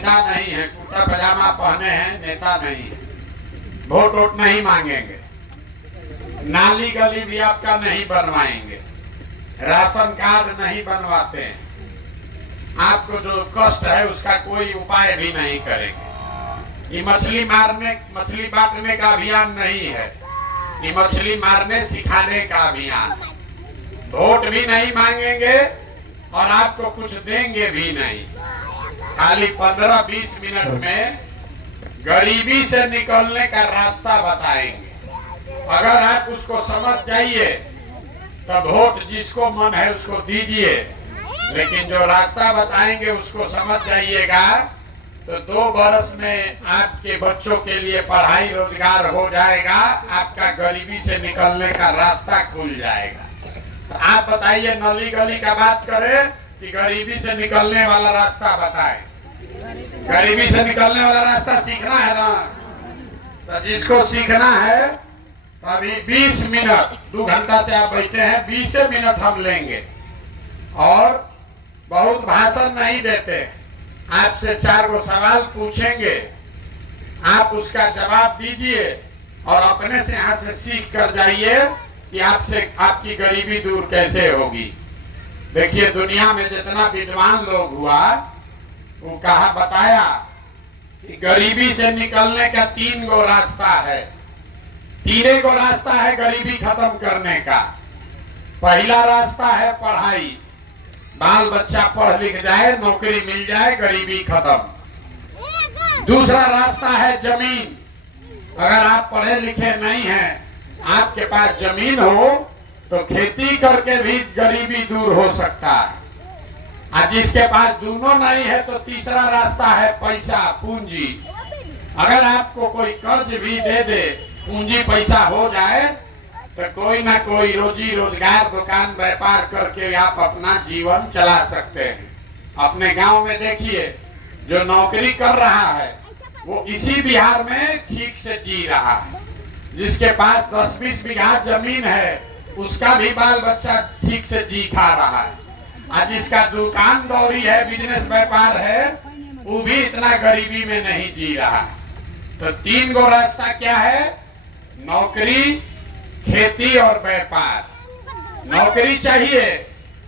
नेता नहीं है, कुर्ता पजामा पहने हैं, नेता नहीं है। वोट वोट नहीं मांगेंगे, नाली गली भी आपका नहीं बनवाएंगे, राशन कार्ड नहीं बनवाते हैं, आपको जो कष्ट है उसका कोई उपाय भी नहीं करेंगे। ये मछली बांटने का अभियान नहीं है, ये मछली मारने सिखाने का अभियान। वोट भी नहीं मांगेंगे और आपको कुछ देंगे भी नहीं। खाली 15-20 मिनट में गरीबी से निकलने का रास्ता बताएंगे। अगर आप उसको समझ जाइए तो वोट जिसको मन है उसको दीजिए, लेकिन जो रास्ता बताएंगे उसको समझ जाइएगा तो 2 बरस में आपके बच्चों के लिए पढ़ाई रोजगार हो जाएगा, आपका गरीबी से निकलने का रास्ता खुल जाएगा। तो आप बताइए, नली गली का बात करें कि गरीबी से निकलने वाला रास्ता बताएं। गरीबी से निकलने वाला रास्ता सीखना है ना, तो जिसको सीखना है तो अभी 20 मिनट, 2 घंटा से आप बैठे हैं, 20 मिनट हम लेंगे और बहुत भाषण नहीं देते। आपसे 4 गो सवाल पूछेंगे, आप उसका जवाब दीजिए और अपने से यहाँ से सीख कर जाइए कि आपकी गरीबी दूर कैसे होगी। देखिए, दुनिया में जितना विद्वान लोग हुआ वो बताया कि गरीबी से निकलने का 3 गो रास्ता है। 3 गो रास्ता है गरीबी खत्म करने का। पहला रास्ता है पढ़ाई, बाल बच्चा पढ़ लिख जाए, नौकरी मिल जाए, गरीबी खत्म। दूसरा रास्ता है जमीन। अगर आप पढ़े लिखे नहीं हैं, आपके पास जमीन हो तो खेती करके भी गरीबी दूर हो सकता है। और जिसके पास दोनों नहीं है तो तीसरा रास्ता है पैसा, पूंजी। अगर आपको कोई कर्ज भी दे दे, पूंजी पैसा हो जाए तो कोई ना कोई रोजी रोजगार, दुकान व्यापार करके आप अपना जीवन चला सकते हैं। अपने गांव में देखिए, जो नौकरी कर रहा है वो इसी बिहार में ठीक से जी रहा है। जिसके पास 10-20 बीघा जमीन है उसका भी बाल बच्चा ठीक से जी खा रहा है। और जिसका दुकान दौरी है, बिजनेस व्यापार है, वो भी इतना गरीबी में नहीं जी रहा है। तो 3 गो रास्ता क्या है? नौकरी, खेती और व्यापार। नौकरी चाहिए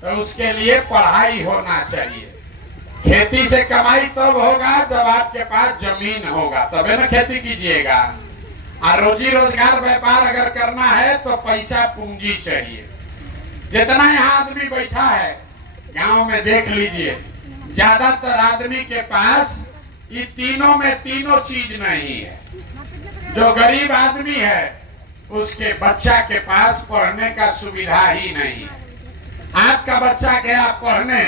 तो उसके लिए पढ़ाई होना चाहिए। खेती से कमाई तब होगा जब आपके पास जमीन होगा, तबे ना खेती कीजिएगा। और रोजी रोजगार व्यापार अगर करना है तो पैसा, पूंजी चाहिए। जितना यहाँ आदमी बैठा है गांव में देख लीजिए, ज्यादातर आदमी के पास ये तीनों में तीनों चीज नहीं है। जो गरीब आदमी है उसके बच्चा के पास पढ़ने का सुविधा ही नहीं है। आपका बच्चा गया पढ़ने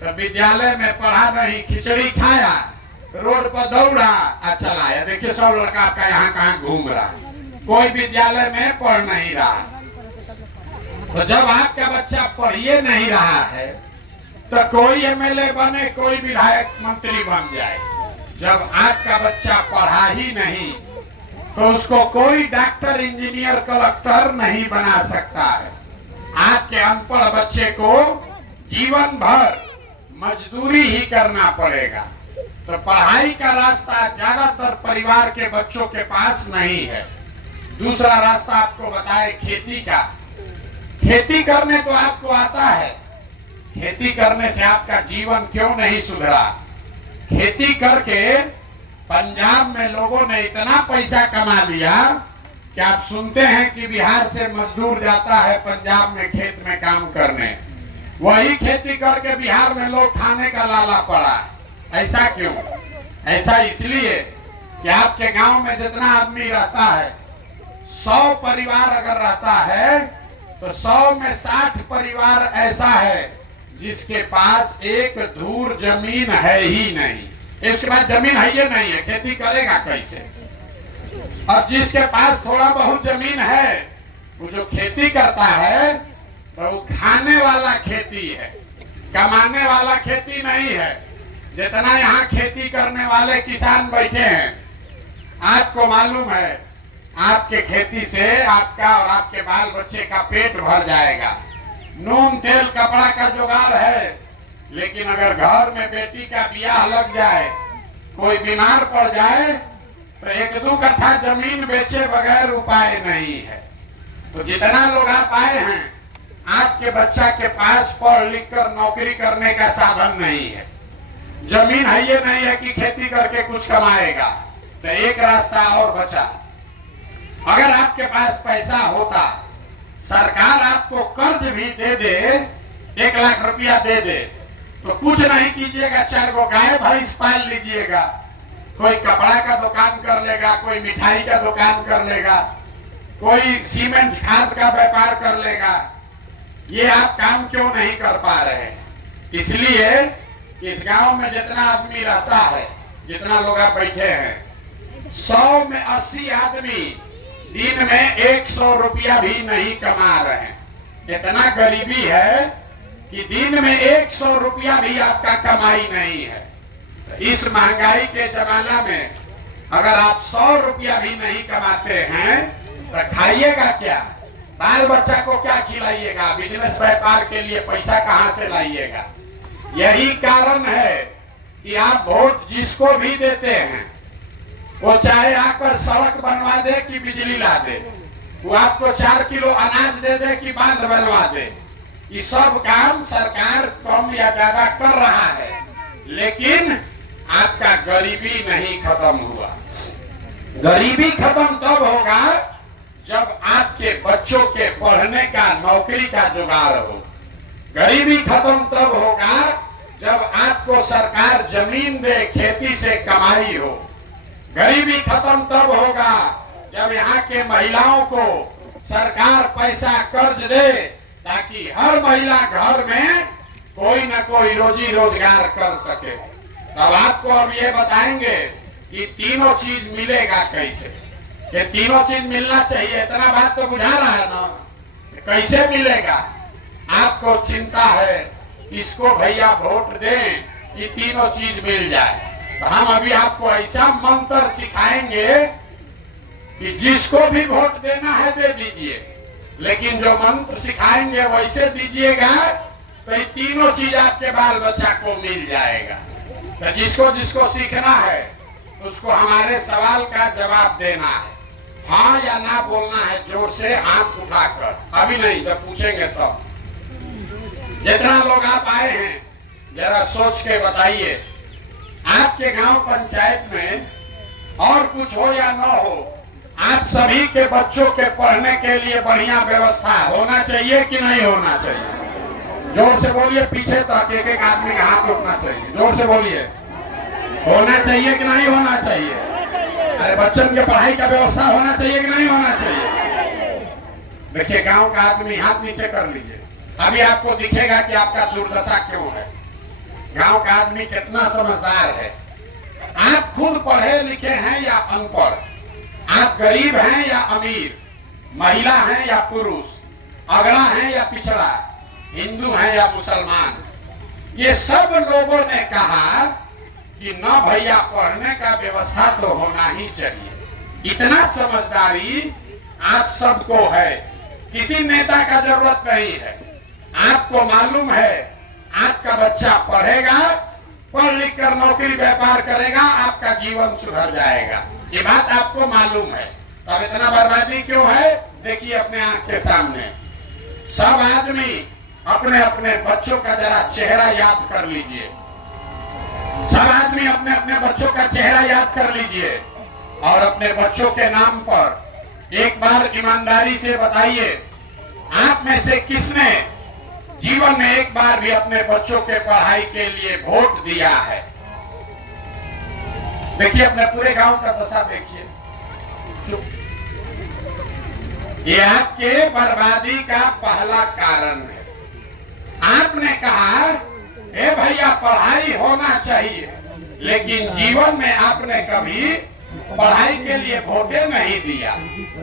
तो विद्यालय में पढ़ा नहीं, खिचड़ी खाया, रोड पर दौड़ा और चला आया। देखिए, सब लड़का आपका यहाँ कहाँ घूम रहा है, कोई विद्यालय में पढ़ नहीं रहा। तो जब आपका बच्चा पढ़िए नहीं रहा है तो कोई एमएलए बने, कोई विधायक मंत्री बन जाए। जब आपका बच्चा पढ़ा ही नहीं तो उसको कोई डॉक्टर, इंजीनियर, कलेक्टर नहीं बना सकता है। आपके अनपढ़ बच्चे को जीवन भर मजदूरी ही करना पड़ेगा। तो पढ़ाई का रास्ता ज्यादातर परिवार के बच्चों के पास नहीं है। दूसरा रास्ता आपको बताए खेती का। खेती करने तो आपको आता है, खेती करने से आपका जीवन क्यों नहीं सुधरा? खेती करके पंजाब में लोगों ने इतना पैसा कमा लिया कि आप सुनते हैं कि बिहार से मजदूर जाता है पंजाब में खेत में काम करने। वही खेती करके बिहार में लोग खाने का लाला पड़ा है। ऐसा क्यों? ऐसा इसलिए कि आपके गांव में जितना आदमी रहता है, 100 परिवार अगर रहता है तो 100 में 60 परिवार ऐसा है जिसके पास एक धूर जमीन है ही नहीं। इसके पास जमीन है ही नहीं है, खेती करेगा कैसे? और जिसके पास थोड़ा बहुत जमीन है, वो जो खेती करता है तो वो खाने वाला खेती है, कमाने वाला खेती नहीं है। जितना यहाँ खेती करने वाले किसान बैठे हैं, आपको मालूम है आपके खेती से आपका और आपके बाल बच्चे का पेट भर जाएगा। नून तेल कपड़ा का जुगाड़ है, लेकिन अगर घर में बेटी का ब्याह लग जाए कोई बीमार पड़ जाए तो 1-2 कट्ठा जमीन बेचे बगैर उपाय नहीं है। तो जितना लोग आप आए हैं, आपके बच्चा के पास पढ़ लिख कर नौकरी करने का साधन नहीं है, जमीन है ये नहीं है कि खेती करके कुछ कमाएगा, तो एक रास्ता और बचा। अगर आपके पास पैसा होता, सरकार आपको कर्ज भी दे दे, 1 लाख रुपया दे दे, तो कुछ नहीं कीजिएगा, 4 गो गाय भैंस पाल लीजिएगा, कोई कपड़ा का दुकान कर लेगा, कोई मिठाई का दुकान कर लेगा, कोई सीमेंट खाद का व्यापार कर लेगा। ये आप काम क्यों नहीं कर पा रहे? इसलिए इस गांव में जितना आदमी रहता है, जितना लोग आप बैठे हैं, 100 में 80 आदमी दिन में 100 रुपया भी नहीं कमा रहे हैं। इतना गरीबी है कि दिन में 100 रुपया भी आपका कमाई नहीं है। तो इस महंगाई के जमाना में अगर आप 100 रुपया भी नहीं कमाते हैं तो खाइएगा क्या? बाल बच्चा को क्या खिलाइएगा? बिजनेस व्यापार के लिए पैसा कहां से लाइएगा? यही कारण है कि आप वोट जिसको भी देते हैं, वो चाहे आकर सड़क बनवा दे कि बिजली ला दे, वो आपको 4 किलो अनाज दे दे कि बांध बनवा दे, ये सब काम सरकार कम या ज्यादा कर रहा है, लेकिन आपका गरीबी नहीं खत्म हुआ। गरीबी खत्म तब होगा जब आपके बच्चों के पढ़ने का, नौकरी का जुगाड़ हो। गरीबी खत्म तब होगा जब आपको सरकार जमीन दे, खेती से कमाई हो। गरीबी खत्म तब होगा जब यहाँ के महिलाओं को सरकार पैसा कर्ज दे, ताकि हर महिला घर में कोई न कोई रोजी रोजगार कर सके। तब आपको अब ये बताएंगे कि तीनों चीज मिलेगा कैसे। ये तीनों चीज मिलना चाहिए, इतना बात तो बुझा रहा है ना? कैसे मिलेगा? आपको चिंता है किसको भैया वोट दें कि तीनों चीज मिल जाए। तो हम अभी आपको ऐसा मंत्र सिखाएंगे कि जिसको भी वोट देना है दे दीजिए, लेकिन जो मंत्र सिखाएंगे वैसे दीजिएगा तो ये तीनों चीज आपके बाल बच्चा को मिल जाएगा। तो जिसको जिसको सीखना है उसको हमारे सवाल का जवाब देना है, हाँ या ना बोलना है, जोर से हाथ उठाकर। अभी नहीं, जब पूछेंगे तब। तो जितना लोग आप आए हैं जरा सोच के बताइए, आपके गांव पंचायत में और कुछ हो या न हो, आप सभी के बच्चों के पढ़ने के लिए बढ़िया व्यवस्था होना चाहिए कि नहीं होना चाहिए? जोर से बोलिए, पीछे तक एक एक आदमी का हाथ उठना चाहिए। जोर से बोलिए, होना चाहिए कि नहीं होना चाहिए? अरे बच्चों के पढ़ाई का व्यवस्था होना चाहिए कि नहीं होना चाहिए? देखिए, गांव का आदमी हाथ नीचे कर लीजिए, अभी आपको दिखेगा कि आपका दुर्दशा क्यों है। गांव का आदमी कितना समझदार है। आप खुद पढ़े लिखे हैं या अनपढ़, आप गरीब हैं या अमीर, महिला हैं या पुरुष, अगड़ा हैं या पिछड़ा, हिंदू हैं या मुसलमान, ये सब लोगों ने कहा कि न भैया पढ़ने का व्यवस्था तो होना ही चाहिए। इतना समझदारी आप सबको है, किसी नेता का जरूरत नहीं है। आपको मालूम है आपका बच्चा पढ़ेगा, पढ़ लिख कर नौकरी व्यापार करेगा, आपका जीवन सुधर जाएगा, ये बात आपको मालूम है। तब इतना बर्बादी क्यों है? देखिए अपने आंख के सामने। सब आदमी अपने अपने बच्चों का जरा चेहरा याद कर लीजिए। सब आदमी अपने अपने बच्चों का चेहरा याद कर लीजिए और अपने बच्चों के नाम पर एक बार ईमानदारी से बताइए, आप में से किसने जीवन में एक बार भी अपने बच्चों के पढ़ाई के लिए वोट दिया है? देखिए अपने पूरे गांव का दशा देखिए। ये आपके बर्बादी का पहला कारण है। आपने कहा ए भैया पढ़ाई होना चाहिए, लेकिन जीवन में आपने कभी पढ़ाई के लिए वोटे नहीं दिया,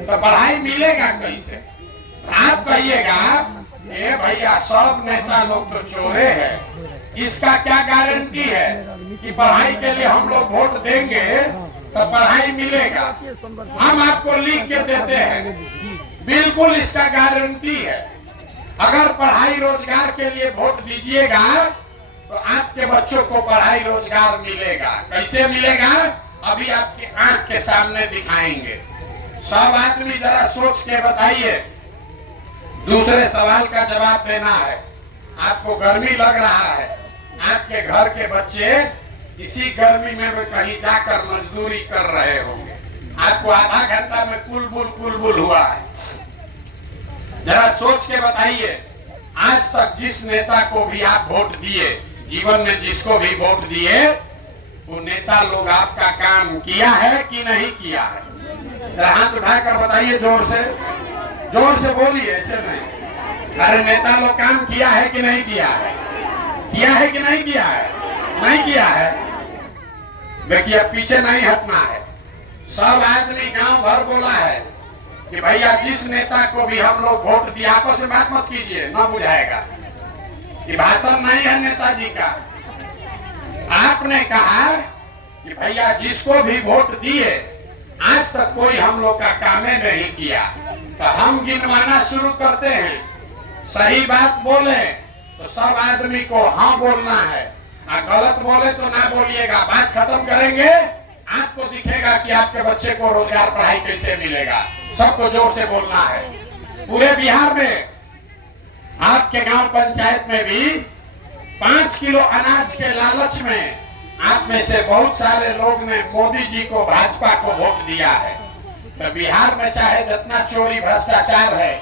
तो पढ़ाई मिलेगा कैसे? आप कहिएगा ए भैया सब नेता लोग तो चोरे हैं, इसका क्या गारंटी है कि पढ़ाई के लिए हम लोग वोट देंगे तो पढ़ाई मिलेगा? हम आपको लिख के देते हैं, बिल्कुल इसका गारंटी है। अगर पढ़ाई रोजगार के लिए वोट दीजिएगा तो आपके बच्चों को पढ़ाई रोजगार मिलेगा। कैसे मिलेगा अभी आपकी आंख के सामने दिखाएंगे। सब आदमी जरा सोच के बताइए। दूसरे सवाल का जवाब देना है। आपको गर्मी लग रहा है, आपके घर के बच्चे इसी गर्मी में भी कहीं जाकर मजदूरी कर रहे होंगे। आपको आधा घंटा में कुलबुल हुआ है। जरा सोच के बताइए, आज तक जिस नेता को भी आप वोट दिए, जीवन में जिसको भी वोट दिए, वो नेता लोग आपका काम किया है कि नहीं किया है? जरा हाथ उठाकर बताइए, जोर से बोलिए, ऐसे नहीं। अरे नेता लोग काम किया है कि नहीं किया है? किया है कि नहीं किया है? नहीं किया है। देखिए पीछे नहीं हटना है। सब आदमी गांव भर बोला है कि भैया जिस नेता को भी हम लोग वोट दिया, आपस में बात मत कीजिए, न बुझाएगा। ये भाषण नहीं है नेताजी का। आपने कहा कि भैया जिसको भी वोट दिए, आज तक कोई हम लोग का काम नहीं किया, तो हम गिनवाना शुरू करते हैं। सही बात बोले तो सब आदमी को हाँ बोलना है, और गलत बोले तो ना बोलिएगा। बात खत्म करेंगे, आपको दिखेगा कि आपके बच्चे को रोजगार पढ़ाई कैसे मिलेगा। सबको जोर से बोलना है। पूरे बिहार में आपके गांव पंचायत में भी 5 किलो अनाज के लालच में आप में से बहुत सारे लोग ने मोदी जी को, भाजपा को वोट दिया है। तो बिहार में चाहे जितना चोरी भ्रष्टाचार है,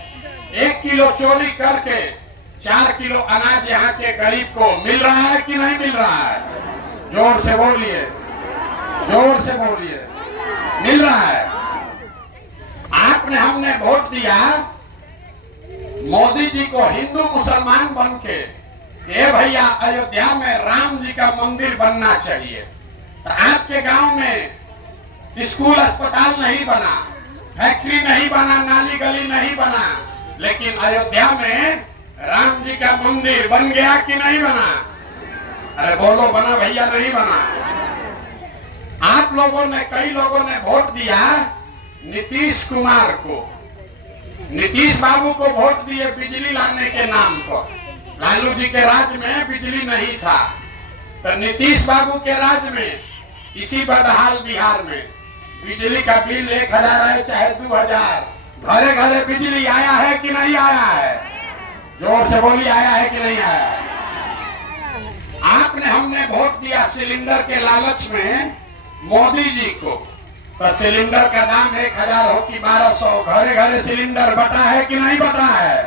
1 किलो चोरी करके 4 किलो अनाज यहाँ के गरीब को मिल रहा है कि नहीं मिल रहा है? जोर से बोलिए, जोर से बोलिए। मिल रहा है। हमने वोट दिया मोदी जी को हिंदू मुसलमान बन के, ये भैया अयोध्या में राम जी का मंदिर बनना चाहिए। तो आपके गांव में स्कूल अस्पताल नहीं बना, फैक्ट्री नहीं बना, नाली गली नहीं बना, लेकिन अयोध्या में राम जी का मंदिर बन गया कि नहीं बना? अरे बोलो, बना भैया नहीं बना? आप लोगों ने, कई लोगों ने वोट दिया नीतीश कुमार को। नीतीश बाबू को वोट दिए बिजली लाने के नाम पर। लालू जी के राज में बिजली नहीं था, तो नीतीश बाबू के राज में इसी बदहाल बिहार में बिजली का बिल 1000 है चाहे 2000, घरे घरे बिजली आया है कि नहीं आया है? जोर से बोलिए, आया है कि नहीं आया? आपने, हमने वोट दिया सिलेंडर के लालच में मोदी जी को, तो सिलेंडर का दाम 1000 हो कि 1200, घरे घरे सिलेंडर बटा है कि नहीं बटा है?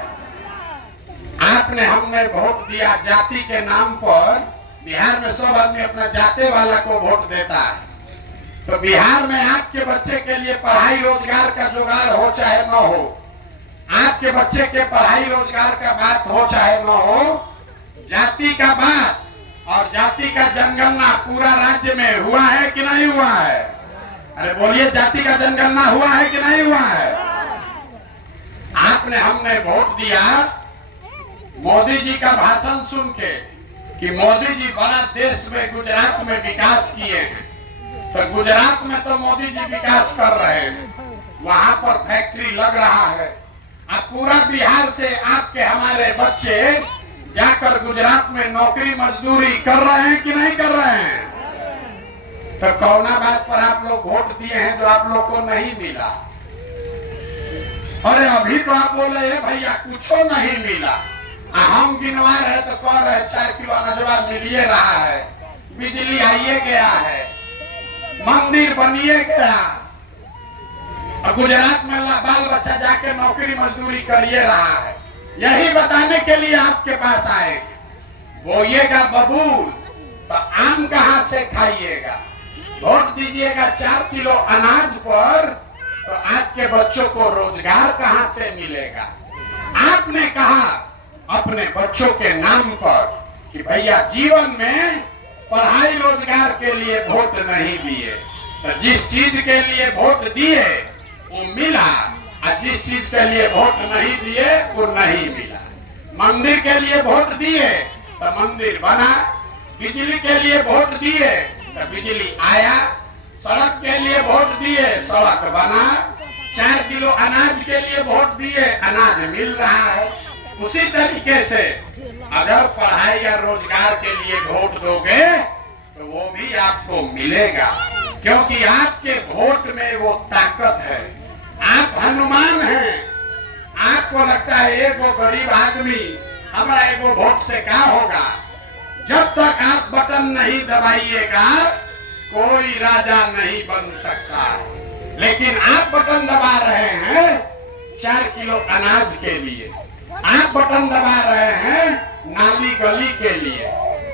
आपने, हमने वोट दिया जाति के नाम पर। बिहार में सब आदमी अपना जाते वाला को वोट देता है, तो बिहार में आपके बच्चे के लिए पढ़ाई रोजगार का जुगाड़ हो चाहे न हो, आपके बच्चे के पढ़ाई रोजगार का बात हो चाहे न हो, जाति का बात और जाति का जनगणना पूरा राज्य में हुआ है कि नहीं हुआ है? अरे बोलिए, जाति का जनगणना हुआ है कि नहीं हुआ है? आपने, हमने वोट दिया मोदी जी का भाषण सुन के कि मोदी जी बड़ा देश में, गुजरात में विकास किए हैं। तो गुजरात में तो मोदी जी विकास कर रहे हैं, वहां पर फैक्ट्री लग रहा है। अब पूरा बिहार से आपके हमारे बच्चे जाकर गुजरात में नौकरी मजदूरी कर रहे हैं कि नहीं कर रहे हैं? तो कौना बात पर आप लोग वोट दिए हैं जो आप लोग को नहीं मिला? अरे अभी तो आप बोल रहे हैं भैया कुछ नहीं मिला, हम गिनवा रहे तो कह रहे 4 किलो अनाजवा मिलिए रहा है, बिजली आइए गया है, मंदिर बनिए गया, गुजरात में बाल बच्चा जाके नौकरी मजदूरी करिए रहा है। यही बताने के लिए आपके पास आए। बोइएगा बबूल तो आम कहां से खाइएगा? वोट दीजिएगा 4 किलो अनाज पर, तो आपके बच्चों को रोजगार कहां से मिलेगा? आपने कहा अपने बच्चों के नाम पर कि भैया जीवन में पढ़ाई रोजगार के लिए वोट नहीं दिए, तो जिस चीज के लिए वोट दिए वो मिला, और जिस चीज के लिए वोट नहीं दिए वो नहीं मिला। मंदिर के लिए वोट दिए तो मंदिर बना, बिजली के लिए वोट दिए तो बिजली आया, सड़क के लिए वोट दिए सड़क बना, 4 किलो अनाज के लिए वोट दिए अनाज मिल रहा है। उसी तरीके से अगर पढ़ाई या रोजगार के लिए वोट दोगे तो वो भी आपको मिलेगा, क्योंकि आपके वोट में वो ताकत है। आप हनुमान हैं। आपको लगता है एगो गरीब आदमी हमारा एगो वोट से क्या होगा। जब तक आप बटन नहीं दबाइएगा कोई राजा नहीं बन सकता। लेकिन आप बटन दबा रहे हैं 4 किलो अनाज के लिए, आप बटन दबा रहे हैं नाली गली के लिए,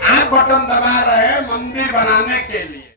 आप बटन दबा रहे हैं मंदिर बनाने के लिए।